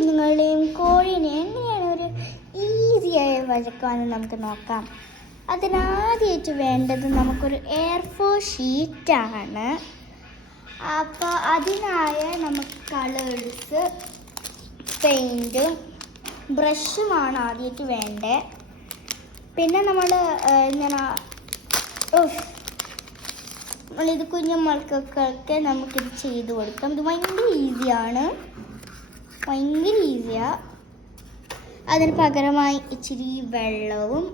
കുഞ്ഞുങ്ങളെയും കോഴീനെയും എങ്ങനെയാണ് ഒരു ഈസിയായി വരയ്ക്കാമെന്ന് നമുക്ക് നോക്കാം. അതിനാദ്യമായിട്ട് വേണ്ടത് നമുക്കൊരു A4 ഷീറ്റാണ്. അപ്പോൾ അതിനായ നമുക്ക് കളേഴ്സ്, പെയിൻറ്റും ബ്രഷുമാണ് ആദ്യമായിട്ട് വേണ്ടത്. പിന്നെ നമ്മളിത് കുഞ്ഞുമക്കൾക്കൊക്കെ നമുക്കിത് ചെയ്ത് കൊടുക്കാം. ഇത് ഭയങ്കര ഈസിയാണ്. അതിന് പകരമായി ഇച്ചിരി വെള്ളവും.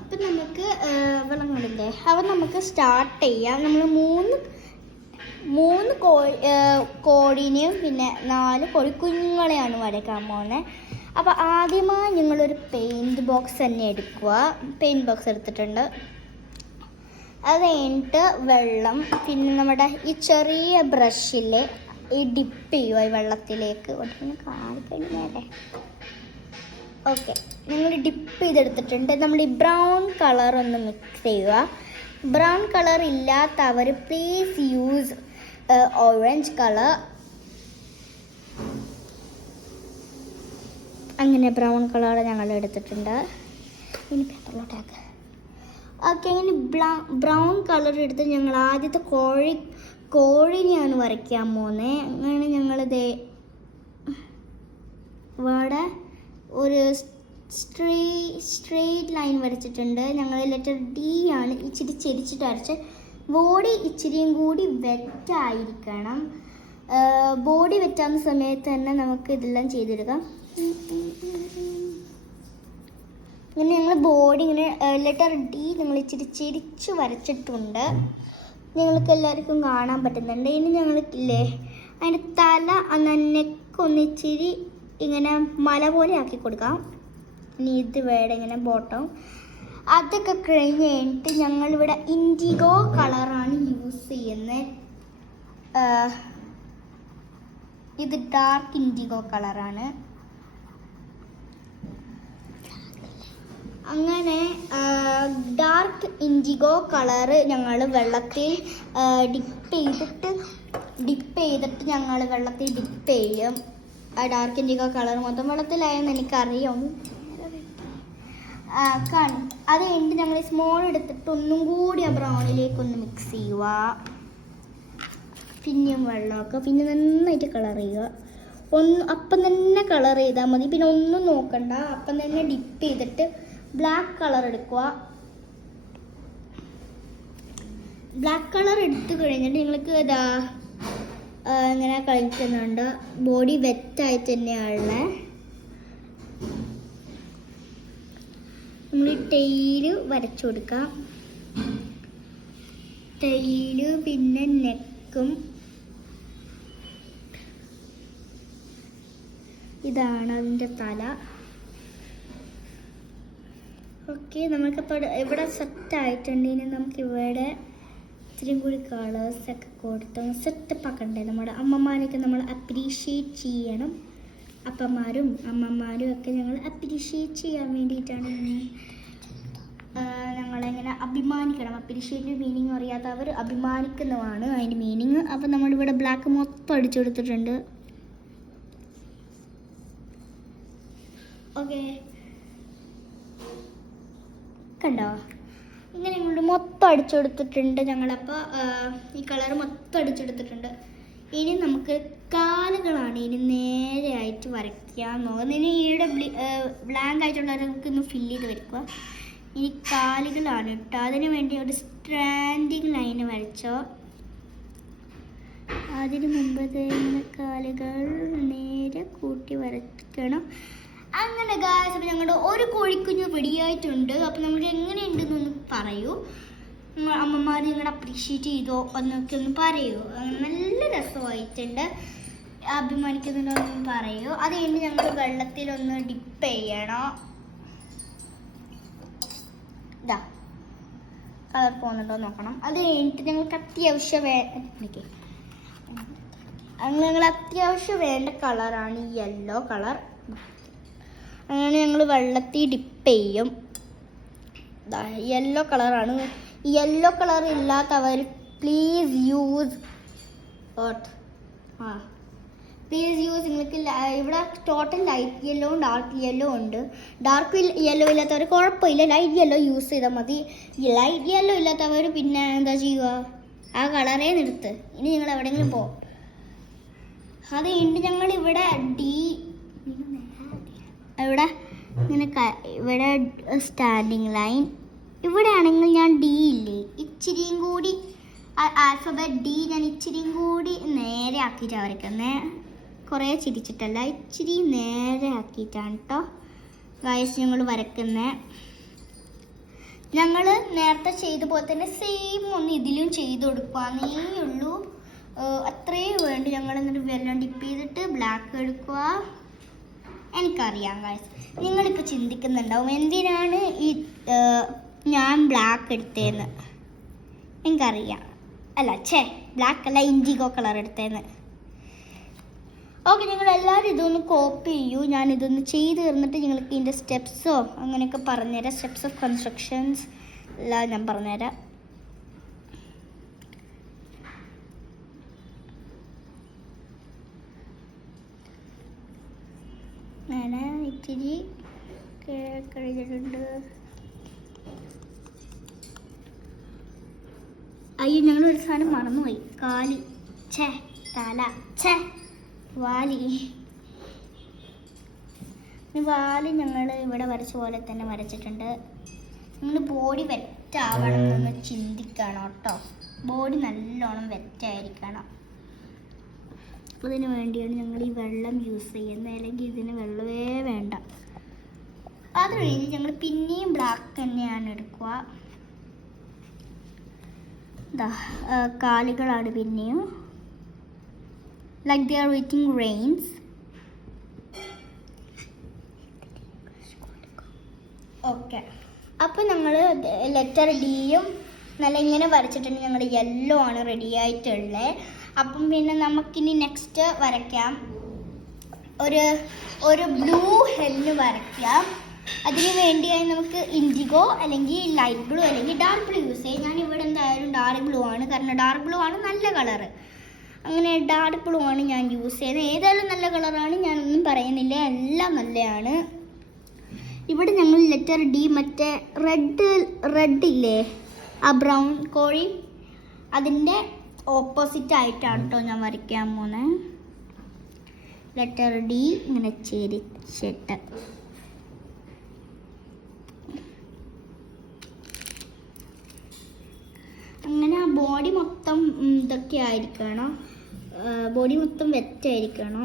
അപ്പം നമുക്ക് വെള്ളങ്ങളില്ലേ, അവ നമുക്ക് സ്റ്റാർട്ട് ചെയ്യാം. നമ്മൾ മൂന്ന് കോഴീനെയും പിന്നെ 4 കോഴിക്കുഞ്ഞുങ്ങളെയാണ് വരയ്ക്കാൻ പോകുന്നത്. അപ്പോൾ ആദ്യമായി നിങ്ങളൊരു പെയിൻറ്റ് ബോക്സ് തന്നെ എടുക്കുക. പെയിൻറ്റ് ബോക്സ് എടുത്തിട്ടുണ്ട്. അത് കഴിഞ്ഞിട്ട് വെള്ളം, പിന്നെ നമ്മുടെ ഈ ചെറിയ ബ്രഷിൽ ഈ ഡിപ്പ് ചെയ്യുക ഈ വെള്ളത്തിലേക്ക്. കാണിക്കഴിഞ്ഞാലേ ഓക്കെ, നിങ്ങൾ ഡിപ്പ് ചെയ്തെടുത്തിട്ടുണ്ട്. നമ്മൾ ഈ ബ്രൗൺ കളർ ഒന്ന് മിക്സ് ചെയ്യുക. ബ്രൗൺ കളർ ഇല്ലാത്തവർ പ്ലീസ് യൂസ് ഓറഞ്ച് കളർ. അങ്ങനെ ബ്രൗൺ കളർ ഞങ്ങൾ എടുത്തിട്ടുണ്ട്. ഇനി പേപ്പറിലോട്ടാക്കുക. ഓക്കെ, അങ്ങനെ ബ്രൗൺ കളർ എടുത്ത് ഞങ്ങൾ ആദ്യത്തെ കോഴിനെയാണ് വരയ്ക്കാൻ പോകുന്നത്. അങ്ങനെ ഞങ്ങളിത് ഇവിടെ ഒരു സ്ട്രെയിറ്റ് ലൈൻ വരച്ചിട്ടുണ്ട്. ഞങ്ങൾ ലെറ്റർ D ആണ് ഇച്ചിരി ചെരിച്ചിട്ട് വരച്ച്. ബോഡി ഇച്ചിരിയും കൂടി വെറ്റായിരിക്കണം. ബോഡി വെറ്റാവുന്ന സമയത്ത് തന്നെ നമുക്ക് ഇതെല്ലാം ചെയ്തെടുക്കാം. ഇങ്ങനെ ഞങ്ങൾ ബോഡി ഇങ്ങനെ ലെറ്റർ D ഞങ്ങൾ ഇച്ചിരി ചെരിച്ച് വരച്ചിട്ടുണ്ട്. നിങ്ങൾക്ക് എല്ലാവർക്കും കാണാൻ പറ്റുന്നുണ്ട്. ഇനി ഞങ്ങൾക്കില്ലേ അതിൻ്റെ തല നെക്കൊന്നിച്ചിരി ഇങ്ങനെ മല പോലെ ആക്കി കൊടുക്കാം. ഇനി ഇത് വേടെ ഇങ്ങനെ ബോട്ടം. അതൊക്കെ കഴിഞ്ഞിട്ട് ഞങ്ങളിവിടെ ഇൻഡിഗോ കളറാണ് യൂസ് ചെയ്യുന്നത്. ഇത് ഡാർക്ക് ഇൻഡിഗോ കളറാണ്. അങ്ങനെ ഡാർക്ക് ഇൻഡിഗോ കളറ് ഞങ്ങൾ വെള്ളത്തിൽ ഡിപ്പ് ചെയ്തിട്ട് ഞങ്ങൾ വെള്ളത്തിൽ ഡിപ്പ് ചെയ്യും. ആ ഡാർക്ക് ഇൻഡിഗോ കളർ മൊത്തം വെള്ളത്തിലായെന്ന് എനിക്കറിയാം. അത് കഴിഞ്ഞിട്ട് ഞങ്ങൾ സ്മോൾ എടുത്തിട്ട് ഒന്നും കൂടി ആ ബ്രൗണിലേക്കൊന്ന് മിക്സ് ചെയ്യുക. പിന്നെയും വെള്ളമൊക്കെ പിന്നെ നന്നായിട്ട് കളർ ചെയ്യുക. അപ്പം തന്നെ കളർ ചെയ്താൽ മതി. പിന്നെ ഒന്നും നോക്കണ്ട, അപ്പം തന്നെ ഡിപ്പ് ചെയ്തിട്ട് ബ്ലാക്ക് കളർ എടുക്കുക. ബ്ലാക്ക് കളർ എടുത്തു കഴിഞ്ഞിട്ട് നിങ്ങൾക്ക് ഇതാ ഇങ്ങനെ കളിക്കുന്നുണ്ട്. ബോഡി വെറ്റായിട്ട് തന്നെയാണ്. നമ്മൾ ടെയില് വരച്ചു കൊടുക്കാം. ടെയില് പിന്നെ നെക്കും. ഇതാണ് അതിൻ്റെ തല. ഓക്കെ, നമുക്കിപ്പോൾ ഇവിടെ സെറ്റായിട്ടുണ്ട്. ഇനി നമുക്കിവിടെ ഇത്തിരി കൂടി കളേഴ്സൊക്കെ കൊടുത്ത് സെറ്റപ്പ് ആക്കണ്ടേ. നമ്മുടെ അമ്മമാരെയൊക്കെ നമ്മൾ അപ്രീഷിയേറ്റ് ചെയ്യണം. അപ്പന്മാരും അമ്മമാരും ഒക്കെ ഞങ്ങൾ അപ്രീഷിയേറ്റ് ചെയ്യാൻ വേണ്ടിയിട്ടാണ് ഞങ്ങളെങ്ങനെ അഭിമാനിക്കണം. അപ്രീഷിയേറ്റ് മീനിങ് അറിയാത്തവർ അഭിമാനിക്കുന്നതാണ് അതിൻ്റെ മീനിങ്. അപ്പം നമ്മളിവിടെ ബ്ലാക്ക് മൊത്തം അടിച്ചു കൊടുത്തിട്ടുണ്ട്. ഓക്കെ, കണ്ടോ? ഇങ്ങനെ ഞങ്ങളുടെ മൊത്തം അടിച്ചെടുത്തിട്ടുണ്ട് ഞങ്ങളപ്പോൾ. ഈ കളർ മൊത്തം അടിച്ചെടുത്തിട്ടുണ്ട്. ഇനി നമുക്ക് കാലുകളാണ് ഇനി നേരെ ആയിട്ട് വരയ്ക്കാൻ നോക്കുന്നത്. ഇനി ഈയുടെ ബ്ലാങ്ക് ആയിട്ടുള്ളവർക്ക് ഒന്ന് ഫില്ല് ചെയ്ത് വരയ്ക്കുക. ഇനി കാലുകളാണ് കേട്ടോ. അതിന് വേണ്ടി ഒരു സ്റ്റാൻഡിങ് ലൈന് വരച്ചോ. അതിന് മുമ്പ് ഇങ്ങനെ കാലുകൾ നേരെ കൂട്ടി വരയ്ക്കണം. അങ്ങനെ ഗായ്സ്, അപ്പോൾ ഞങ്ങളുടെ ഒരു കോഴിക്കുഞ്ഞ് റെഡിയായിട്ടുണ്ട്. അപ്പോൾ നമുക്ക് എങ്ങനെയുണ്ടെന്നൊന്ന് പറയൂ. അമ്മമാർ നിങ്ങളുടെ അപ്രീഷിയേറ്റ് ചെയ്തോ എന്നൊക്കെ ഒന്ന് പറയൂ. നല്ല രസമായിട്ടുണ്ട്. അഭിമാനിക്കുന്നുണ്ടോന്ന് പറയൂ. അത് കഴിഞ്ഞ് ഞങ്ങൾ വെള്ളത്തിലൊന്ന് ഡിപ്പ് ചെയ്യണം. ഇതാ കളർ പോകുന്നുണ്ടോ നോക്കണം. അത് കഴിഞ്ഞിട്ട് ഞങ്ങൾക്ക് അത്യാവശ്യം വേണ്ട കളറാണ് യെല്ലോ കളർ. അങ്ങനെ ഞങ്ങൾ വെള്ളത്തിൽ ഡിപ്പ് ചെയ്യും. യെല്ലോ കളറാണ്. യെല്ലോ കളർ ഇല്ലാത്തവർ പ്ലീസ് യൂസ് പ്ലീസ് യൂസ്. നിങ്ങൾക്ക് ഇവിടെ total light yellow dark yellow ഉണ്ട്. ഡാർക്ക് യെല്ലോ ഇല്ലാത്തവർ കുഴപ്പമില്ല, ലൈറ്റ് യെല്ലോ യൂസ് ചെയ്താൽ മതി. ലൈറ്റ് യെല്ലോ ഇല്ലാത്തവർ പിന്നെ എന്താ ചെയ്യുക, ആ കളറേ നിർത്ത്. ഇനി നിങ്ങൾ എവിടെയെങ്കിലും പോകും. അത് കഴിഞ്ഞിട്ട് ഞങ്ങൾ ഇവിടെ ഇവിടെ ഇങ്ങനെ ഇവിടെ സ്റ്റാൻഡിങ് ലൈൻ ഇവിടെ ആണെങ്കിൽ ഞാൻ ഡി ഇല്ലേ ഇച്ചിരിയും കൂടി ആൽഫബറ്റ് ഡി ഞാൻ ഇച്ചിരിയും കൂടി നേരെ ആക്കിയിട്ടാണ് വരയ്ക്കുന്നത്. കുറേ ചിരിച്ചിട്ടല്ല, ഇച്ചിരി നേരെ ആക്കിയിട്ടാണ് കേട്ടോ ഗായ്സ് ഞങ്ങൾ വരയ്ക്കുന്നത്. ഞങ്ങൾ നേരത്തെ ചെയ്ത പോലെ തന്നെ സെയിം ഒന്ന് ഇതിലും ചെയ്ത് കൊടുക്കുകയെന്നേ ഉള്ളൂ. അത്രയും വേണ്ടി. ഞങ്ങൾ എന്നിട്ട് വെള്ളം ഡിപ്പ് ചെയ്തിട്ട് ബ്ലാക്ക് എടുക്കുക. എനിക്കറിയാം ഗായ്സ്, നിങ്ങളിപ്പോൾ ചിന്തിക്കുന്നുണ്ടാവും എന്തിനാണ് ഈ ഞാൻ ബ്ലാക്ക് എടുത്തതെന്ന്. എനിക്കറിയാം. അല്ല ബ്ലാക്ക് അല്ല, ഇൻഡിഗോ കളർ എടുത്തതെന്ന്. ഓക്കെ, നിങ്ങളെല്ലാവരും ഇതൊന്ന് കോപ്പി ചെയ്യൂ. ഞാനിതൊന്ന് ചെയ്ത് തീർന്നിട്ട് നിങ്ങൾക്ക് ഇതിൻ്റെ സ്റ്റെപ്സോ അങ്ങനെയൊക്കെ പറഞ്ഞുതരാം. സ്റ്റെപ്സ് ഓഫ് കൺസ്ട്രക്ഷൻസ് എല്ലാം ഞാൻ പറഞ്ഞുതരാം. ഞാൻ ഇച്ചിരി കഴിഞ്ഞിട്ടുണ്ട്. അയ്യോ, ഞങ്ങളൊരു സാധനം മറന്നുപോയി. കാലി തല വാലി. വാലി ഞങ്ങൾ ഇവിടെ വരച്ച പോലെ തന്നെ വരച്ചിട്ടുണ്ട്. നിങ്ങൾ ബോഡി വെറ്റാവണം എന്നൊന്ന് ചിന്തിക്കണം കേട്ടോ. ബോഡി നല്ലോണം വെറ്റായിരിക്കണം. അതിന് വേണ്ടിയാണ് ഞങ്ങൾ ഈ വെള്ളം യൂസ് ചെയ്യുന്നത്. അല്ലെങ്കിൽ ഇതിന് വെള്ളമേ വേണ്ട. അത് കഴിഞ്ഞ് ഞങ്ങൾ പിന്നെയും ബ്ലാക്ക് തന്നെയാണ് എടുക്കുക. കാലുകളാണ് പിന്നെയും like they are eating rains. Okay, അപ്പോൾ ഞങ്ങൾ ലെറ്റർ ഡിയും നല്ല ഇങ്ങനെ വരച്ചിട്ടുണ്ട്. ഞങ്ങൾ യെല്ലോ ആണ് റെഡി ആയിട്ടുള്ളത്. അപ്പം പിന്നെ നമുക്കിനി നെക്സ്റ്റ് വരയ്ക്കാം. ഒരു ബ്ലൂ ഹെല്ല് വരയ്ക്കാം. അതിന് വേണ്ടിയായി നമുക്ക് ഇൻഡിഗോ അല്ലെങ്കിൽ ലൈറ്റ് ബ്ലൂ അല്ലെങ്കിൽ ഡാർക്ക് ബ്ലൂ യൂസ് ചെയ്യാം. ഞാൻ ഇവിടെ എന്തായാലും ഡാർക്ക് ബ്ലൂ ആണ്, കാരണം ഡാർക്ക് ബ്ലൂ ആണ് നല്ല കളറ്. അങ്ങനെ ഡാർക്ക് ബ്ലൂ ആണ് ഞാൻ യൂസ് ചെയ്യുന്നത്. ഏതായാലും നല്ല കളറാണ്, ഞാനൊന്നും പറയുന്നില്ല, എല്ലാം നല്ലതാണ്. ഇവിടെ ഞങ്ങൾ ലെറ്റർ ഡി മറ്റേ റെഡ് ഇല്ലേ, ആ ബ്രൗൺ കോഴി, അതിൻ്റെ ഓപ്പോസിറ്റ് ആയിട്ടാണ് കേട്ടോ ഞാൻ വരയ്ക്കാൻ പോകുന്നത്. ലെറ്റർ ഡി ഇങ്ങനെ ചെരിച്ചിട്ട് അങ്ങനെ ആ ബോഡി മൊത്തം ഇതൊക്കെ ആയിരിക്കണം. ബോഡി മൊത്തം വെറ്റായിരിക്കണം.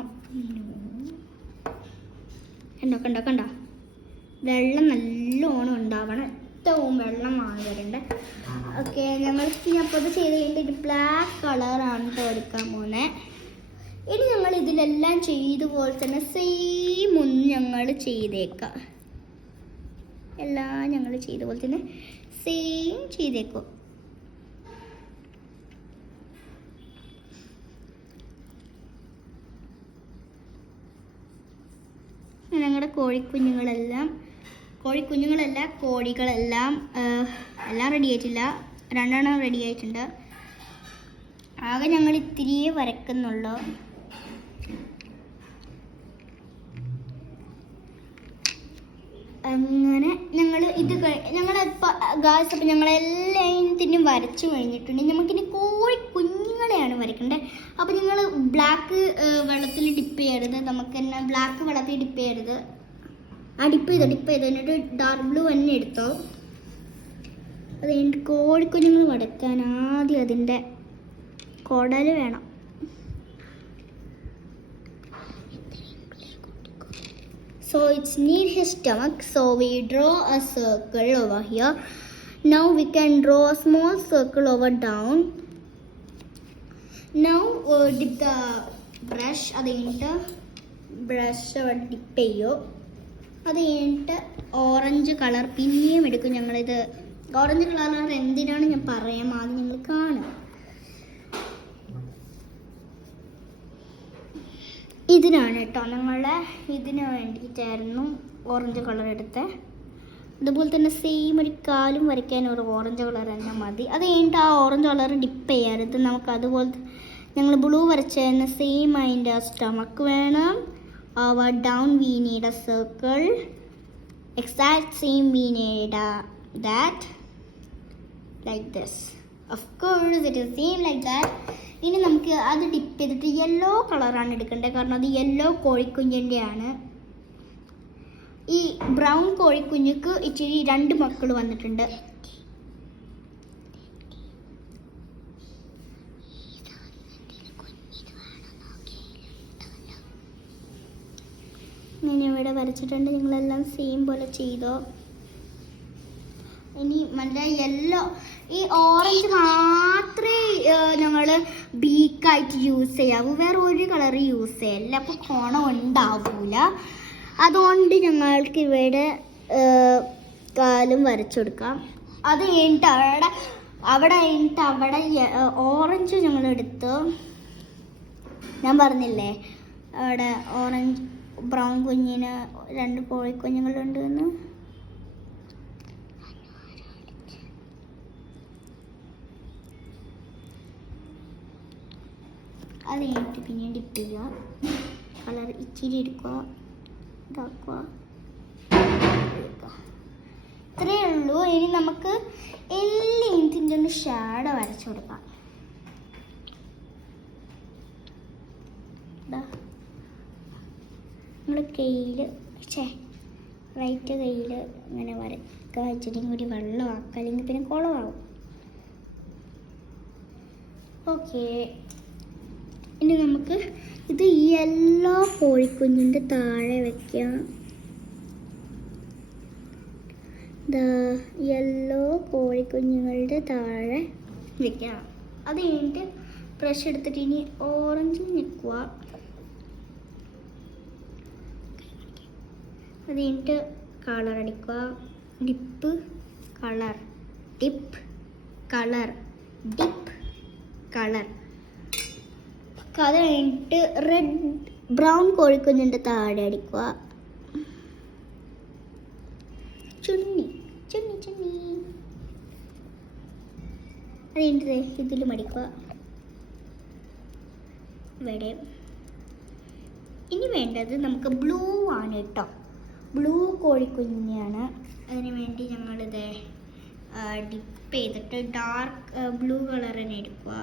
കണ്ടോ വെള്ളം നല്ലോണം ഉണ്ടാവണം. ഏറ്റവും വെള്ളമാണ് വരേണ്ടത്. ഓക്കെ, ഞങ്ങൾക്ക് അപ്പോൾ ഇത് ചെയ്ത് കഴിഞ്ഞിട്ട് ബ്ലാക്ക് കളറാണ് എടുക്കാൻ പോകുന്നത്. ഇനി ഞങ്ങൾ ഇതിലെല്ലാം ചെയ്തുപോലെ തന്നെ സെയിം ഒന്ന് ഞങ്ങൾ ചെയ്തേക്കാം. എല്ലാം ഞങ്ങൾ ചെയ്ത പോലെ തന്നെ സെയിം ചെയ്തേക്കും. ഞങ്ങളുടെ കോഴികളെല്ലാം എല്ലാം റെഡി ആയിട്ടില്ല. 2 എണ്ണം റെഡി ആയിട്ടുണ്ട്. ആകെ ഞങ്ങൾ ഇത്തിരിയേ വരയ്ക്കുന്നുള്ളൂ. അങ്ങനെ ഗായ്സ് അപ്പം ഞങ്ങളെല്ലാത്തിനും വരച്ചു കഴിഞ്ഞിട്ടുണ്ട്. നമുക്കിനി കുഞ്ഞുങ്ങളെയാണ് വരയ്ക്കേണ്ടത്. അപ്പോൾ നിങ്ങൾ ബ്ലാക്ക് വെള്ളത്തിൽ ഡിപ്പ് ചെയ്യരുത്. നമുക്ക് തന്നെ ബ്ലാക്ക് വെള്ളത്തിൽ ഡിപ്പ് ചെയ്യരുത്. ഡിപ്പ് ചെയ്തോ എന്നിട്ട് ഡാർക്ക് ബ്ലൂ തന്നെ എടുത്തോ. അത് കഴിഞ്ഞിട്ട് കോഴിക്കുഞ്ഞുങ്ങൾ വരയ്ക്കാൻ ആദ്യം അതിൻ്റെ കുടൽ വേണം. So it's near his stomach. So we draw a circle over here. Now we can draw a small circle over down. Now dip the brush. അത് കഴിഞ്ഞിട്ട് ബ്രഷ് ഡിപ്പ് ചെയ്യോ. അത് കഴിഞ്ഞിട്ട് ഓറഞ്ച് കളർ പിന്നെയും എടുക്കും. ഞങ്ങളിത് ഓറഞ്ച് കളർ എന്തിനാണ് ഞാൻ പറയാം, ആദ്യം നിങ്ങൾ കാണുക. ഇതിനാണ് കേട്ടോ, ഇതിന് വേണ്ടിയിട്ടായിരുന്നു ഓറഞ്ച് കളർ എടുത്തത്. അതുപോലെ തന്നെ സെയിം ഒരു കാലും വരയ്ക്കാൻ ഒരു ഓറഞ്ച് കളർ തന്നെ മതി. അത് കഴിഞ്ഞിട്ട് ആ ഓറഞ്ച് കളർ ഡിപ്പ് ചെയ്യരുത്. നമുക്ക് അതുപോലെ ഞങ്ങൾ ബ്ലൂ വരച്ചതിന് സെയിം അതിൻ്റെ സ്റ്റമക്ക് വേണം. Down we need A circle. Exact same we need that like this. Of course it is same like that. ഇനി നമുക്ക് അത് ഡിപ്പ് ചെയ്തിട്ട് യെല്ലോ കളറാണ് എടുക്കേണ്ടത്, കാരണം അത് യെല്ലോ കോഴിക്കുഞ്ഞിൻ്റെയാണ്. ഈ ബ്രൗൺ കോഴിക്കുഞ്ഞുക്ക് ഇച്ചിരി 2 മക്കൾ വന്നിട്ടുണ്ട്. ഞാൻ ഇവിടെ വരച്ചിട്ടുണ്ട്, നിങ്ങളെല്ലാം സെയിം പോലെ ചെയ്തോ. ഇനി നല്ല യെല്ലോ, ഈ ഓറഞ്ച് മാത്രമേ ഞങ്ങൾ ബീക്കായിട്ട് യൂസ് ചെയ്യാവൂ, വേറെ ഒരു കളർ യൂസ് ചെയ്യല്ല, അപ്പോൾ കോണം ഉണ്ടാവില്ല. അതുകൊണ്ട് ഞങ്ങൾക്ക് ഇവിടെ കാലും വരച്ചു കൊടുക്കാം. അത് കഴിഞ്ഞിട്ട് അവിടെ ഓറഞ്ച് ഞങ്ങളെടുത്ത്, ഞാൻ പറഞ്ഞില്ലേ അവിടെ ഓറഞ്ച് ബ്രൗൺ കുഞ്ഞിന് 2 കോഴിക്കുഞ്ഞുങ്ങളുണ്ട് എന്ന്. അത് കഴിഞ്ഞിട്ട് പിന്നെ ഡിപ്പ് ചെയ്യുക, കളർ ഇച്ചിരി എടുക്കുക, ഇതാക്കുക. ഇത്രയേ ഉള്ളൂ. ഇനി നമുക്ക് ഇതിൻ്റെ ഒന്ന് ഷാഡോ വരച്ചു കൊടുക്കാം. നമ്മൾ കയ്യിൽ റൈറ്റ് കയ്യിൽ ഇങ്ങനെ വരക്കുക, ഇച്ചിരി കൂടി വെള്ളമാക്കുക, അല്ലെങ്കിൽ പിന്നെ കുളമാവും. ഓക്കെ, ഇനി നമുക്ക് ഇത് യെല്ലോ കോഴിക്കുഞ്ഞിൻ്റെ താഴെ വയ്ക്കാം. യെല്ലോ കോഴിക്കുഞ്ഞുങ്ങളുടെ താഴെ വയ്ക്കാം. അത് കഴിഞ്ഞിട്ട് ബ്രഷ് എടുത്തിട്ട് ഇനി ഓറഞ്ച് നിൽക്കുക. അത് കഴിഞ്ഞിട്ട് കളർ അടിക്കുക. Dip colour, dip colour, dip colour. അത് കഴിഞ്ഞിട്ട് ബ്രൗൺ കോഴിക്കുഞ്ഞിൻ്റെ താഴെ അടിക്കുക. ചുണ്ണി ചുണ്ണി ചുണ്ണി. അത് കഴിഞ്ഞിട്ട് ഇതിലും അടിക്കുക ഇവിടെ. ഇനി വേണ്ടത് നമുക്ക് ബ്ലൂ ആണ് കേട്ടോ, ബ്ലൂ കോഴിക്കുഞ്ഞാണ്. അതിന് വേണ്ടി ഞങ്ങളിത് ഡിപ്പ് ചെയ്തിട്ട് ഡാർക്ക് ബ്ലൂ കളർ തന്നെ എടുക്കുക.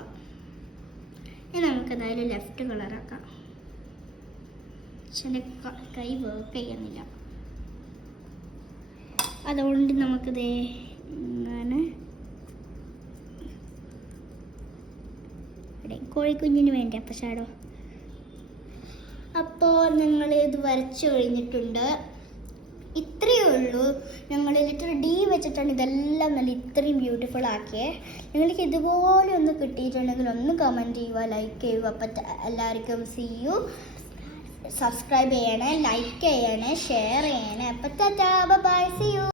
ഇനി നമുക്ക് എന്തായാലും ലെഫ്റ്റ് കളറാക്കാം. പക്ഷെ എൻ്റെ കൈ വർക്ക് ചെയ്യുന്നില്ല, അതുകൊണ്ട് നമുക്കിത് ഇങ്ങനെ കോഴിക്കുഞ്ഞിന് വേണ്ടി അപ്പം ഷാഡോ. അപ്പോൾ ഞങ്ങൾ ഇത് വരച്ചു കഴിഞ്ഞിട്ടുണ്ട്. ഇത്രയേ ഉള്ളൂ. ഞങ്ങൾ ലെറ്റർ ഡി വെച്ചിട്ടാണ് ഇതെല്ലാം നല്ല ഇത്രയും ബ്യൂട്ടിഫുൾ ആക്കിയേ. നിങ്ങൾക്ക് ഇതുപോലെ ഒന്ന് കിട്ടിയിട്ടുണ്ടെങ്കിൽ ഒന്ന് കമൻറ്റ് ചെയ്യുക, ലൈക്ക് ചെയ്യുക. അപ്പം എല്ലാവർക്കും സീ യു. സബ്സ്ക്രൈബ് ചെയ്യണേ, ലൈക്ക് ചെയ്യണേ, ഷെയർ ചെയ്യണേ. അപ്പം ടാറ്റാ, ബൈ, സീ യു.